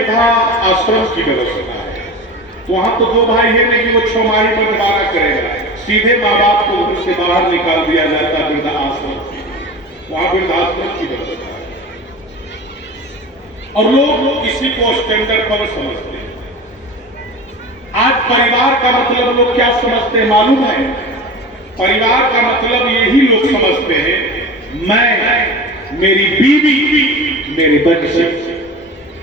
आश्रम की व्यवस्था है। वहां तो दो भाई है नहीं कि वो छमाही में दोबारा करेगा, सीधे माँ बाप को घर से बाहर निकाल दिया जाता वृद्धाश्रम। वहां वृद्धाश्रम की व्यवस्था है और लोग इसी को स्टैंडर्ड पर समझते हैं। आज परिवार का मतलब लोग क्या समझते हैं मालूम है? परिवार का मतलब यही लोग समझते हैं मैं, मेरी बीवी, मेरे बच्चे।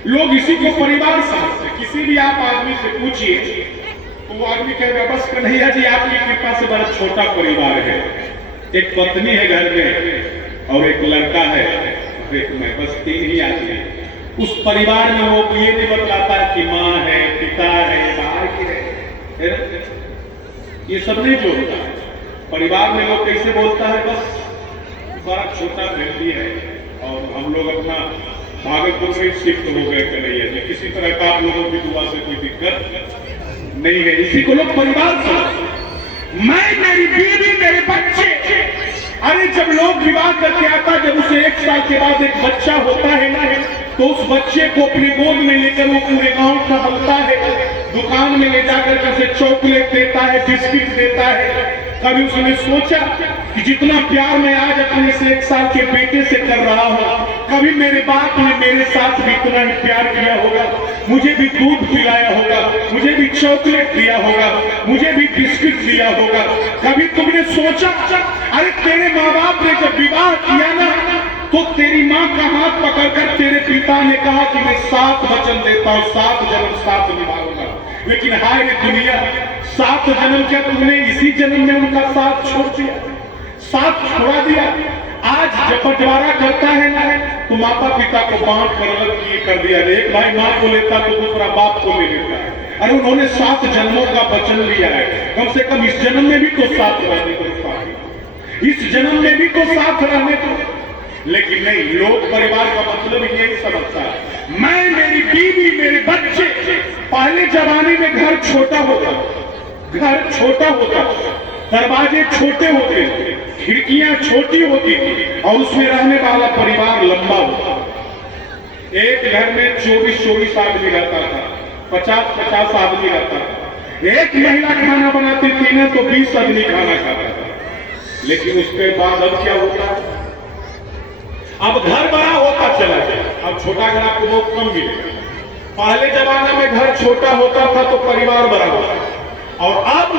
लोग इसी को परिवार समझते हैं। किसी भी आप आदमी से पूछिए तो वो आदमी कहेगा बस कन्हैया जी आपकी कृपा से बड़ा छोटा परिवार है, एक पत्नी है घर में और एक लड़का है और एक मैं, बस 3 ही आदमी। उस परिवार में वो ये नहीं बतलाता कि माँ है, पिता है, भाई है, ये सब नहीं जोड़ता है। परिवार में लोग कैसे बोलता है बस बड़ा छोटा फैमिली है और हम लोग अपना भागलपुर में शिफ्ट हो गए कन्हैया जी, किसी तरह का आप लोगों की दुआ से कोई दिक्कत नहीं है। इसी को लोग परिवार समझते। मैं, मेरी बीवी, मेरे बच्चे। अरे जब लोग विवाह करके आता, जब उसे 1 साल के बाद एक बच्चा होता है ना, तो उस बच्चे को अपने गोद में लेकर वो पूरे गांव टहलता है, दुकान में ले जाकर के उसे चॉकलेट देता है, बिस्किट देता है। कभी उसने सोचा कि जितना प्यार मैं आज अपने से 1 साल के बेटे से कर रहा हूं, कभी मेरे बाप ने मेरे साथ भी इतना ही प्यार किया होगा, मुझे भी दूध पिलाया होगा, मुझे भी चॉकलेट दिया होगा, मुझे भी बिस्किट दिया होगा। कभी तुमने सोचा? अरे तेरे माँ बाप ने जब विवाह किया ना, तो तेरी माँ का हाथ पकड़कर तेरे पिता ने कहा कि मैं 7 वचन देता हूँ, 7 जन्म साथ निभाऊंगा। लेकिन हाय रे दुनिया, 7 जन्म क्या तुमने इसी जन्म में उनका साथ छोड़ दिया, साथ छोड़ा दिया। आज जब बंटवारा करता है ना, तो माता पिता को बांट कर अलग किए कर दिया। एक भाई माँ को लेता तो दूसरा बाप को ले लेता है। अरे उन्होंने 7 जन्मों का वचन लिया है, कम से कम इस जन्म में भी तो साथ रहने को, इस जन्म में भी तो साथ रहने को। लेकिन नहीं, लोग परिवार का मतलब यही समझता है मैं, मेरी बीवी, मेरे बच्चे। पहले जमाने में घर छोटा होता, घर छोटा होता, दरवाजे छोटे होते, खिड़कियां छोटी होती थी और उसमें रहने वाला परिवार लंबा होता। एक घर में 24-24 आदमी रहता था, 50-50 आदमी रहता था। एक महिला खाना बनाती थी ना, तो 20 आदमी खाना खाता था। लेकिन उसके बाद अब क्या होता है? अब घर बड़ा होता चला गया। अब छोटा घर आपको बहुत कम मिलेगा। पहले जमाने में घर छोटा होता था तो परिवार बड़ा होता, और अब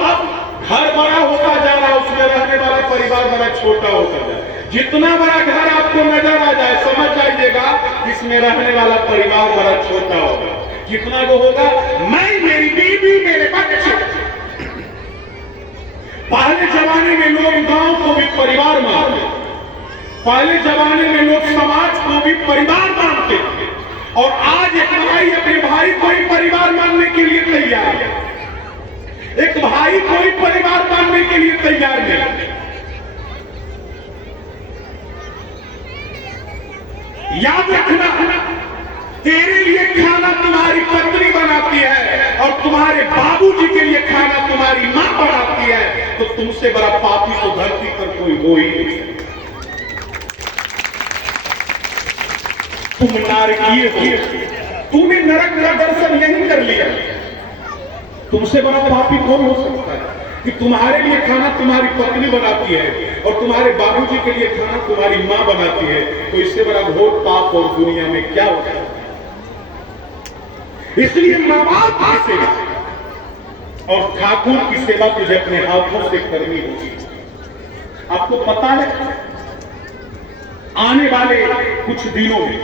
घर बड़ा होता जा रहा, उसमें रहने वाला परिवार बड़ा छोटा होता जा रहा। जितना बड़ा घर आपको नजर आ जाए, समझ जाइएगा इसमें रहने वाला परिवार बड़ा छोटा होगा। कितना वो होगा? मैं, मेरी बीवी, मेरे बच्चे। पहले जमाने में लोग गांव को भी परिवार मानते, पहले जमाने में लोग समाज को भी परिवार मानते थे, और आज एक भाई अपने भाई को ही परिवार मानने के लिए तैयार है। एक भाई को ही परिवार मानने के लिए तैयार है। याद रखना, तेरे लिए खाना तुम्हारी पत्नी बनाती है और तुम्हारे बाबूजी के लिए खाना तुम्हारी मां बनाती है, तो तुमसे बड़ा पापी तो धरती पर कोई हो ही नहीं। तुम नारकीय हो, तूने नरक का दर्शन यही कर लिया। तुमसे बड़ा पापी कौन हो सकता है कि तुम्हारे लिए खाना तुम्हारी पत्नी बनाती है और तुम्हारे बाबूजी के लिए खाना तुम्हारी मां बनाती है? तो इससे बड़ा घोर पाप और दुनिया में क्या होता है? इसलिए मां बाप की सेवा और ठाकुर की सेवा तुझे अपने हाथों से करनी होगी। आपको पता है, आने वाले कुछ दिनों में,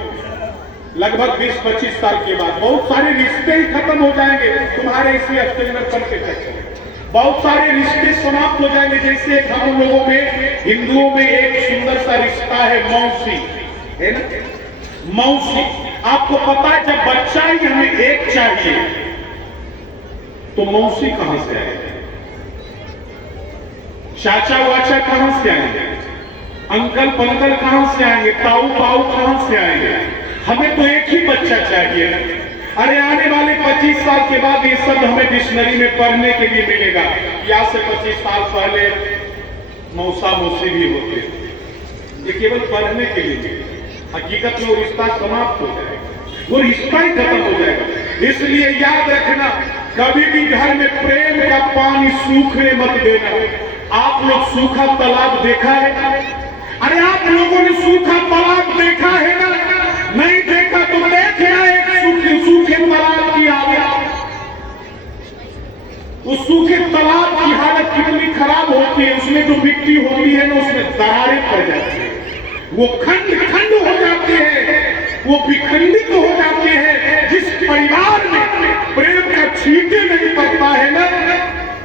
लगभग 20-25 साल के बाद, बहुत सारे रिश्ते ही खत्म हो जाएंगे तुम्हारे इसी अष्टजनपन के चक्कर में। बहुत सारे रिश्ते समाप्त हो जाएंगे। जैसे हम लोगों में, हिंदुओं में एक सुंदर सा रिश्ता है मौसी, है ना? मौसी। आपको पता है जब बच्चा ही हमें एक चाहिए तो मौसी कहां से आएगी? चाचा वाचा कहां से आएंगे? अंकल पंकल कहां से आएंगे? ताऊ पाऊ कहां से आएंगे? हमें तो एक ही बच्चा चाहिए ना। अरे आने वाले 25 साल के बाद ये शब्द हमें डिक्शनरी में पढ़ने के लिए मिलेगा। या से 25 साल पहले मौसा मौसी भी होते थे, ये केवल पढ़ने के लिए। हकीकत में वो रिश्ता समाप्त हो जाएगा। वो रिश्ता ही खत्म हो जाएगा। इसलिए याद रखना, कभी भी घर में प्रेम का पानी सूखने मत देना। आप लोग सूखा तालाब देखा है? अरे आप लोगों ने सूखा तालाब देखा है ना? नहीं देखा तो देखना एक सूखे तालाब की हालत। उस सूखे तालाब की हालत कितनी खराब होती है, उसमें जो मिट्टी होती है ना उसमें दरारें पड़ जाती है, वो खंड खंड हो जाते हैं, वो विखंडित हो जाते हैं। जिस परिवार में प्रेम का छींटे नहीं पड़ता है ना,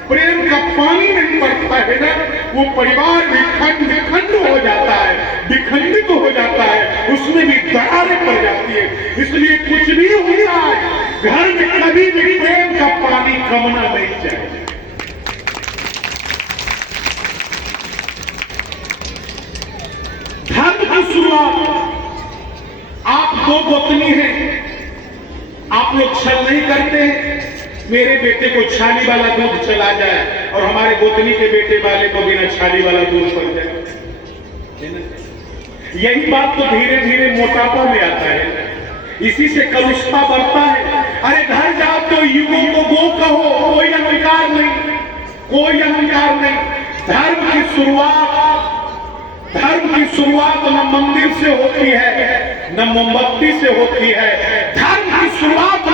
प्रेम का पानी नहीं पड़ता है ना, वो परिवार भी खंड खंड हो जाता है, विखंडित हो जाता है, उसमें भी दरारें पड़ जाती है। इसलिए कुछ भी हो जाए, घर में कभी भी प्रेम का पानी कमना नहीं चाहिए। धर्म की शुरुआत, आप दो गोतनी हैं, आप लोग छल नहीं करते हैं। मेरे बेटे को छाली वाला दूध चला जाए और हमारे गोतनी के बेटे वाले को बिना छाली वाला दूध पड़ जाए। यही बात तो धीरे धीरे मोटापा में आता है, इसी से कलुषता बढ़ता है। अरे घर जाओ तो युगों को वो कहो, कोई अहंकार नहीं, कोई अहंकार नहीं। धर्म की शुरुआत न मंदिर से होती है, न मोमबत्ती से होती है। धर्म की शुरुआत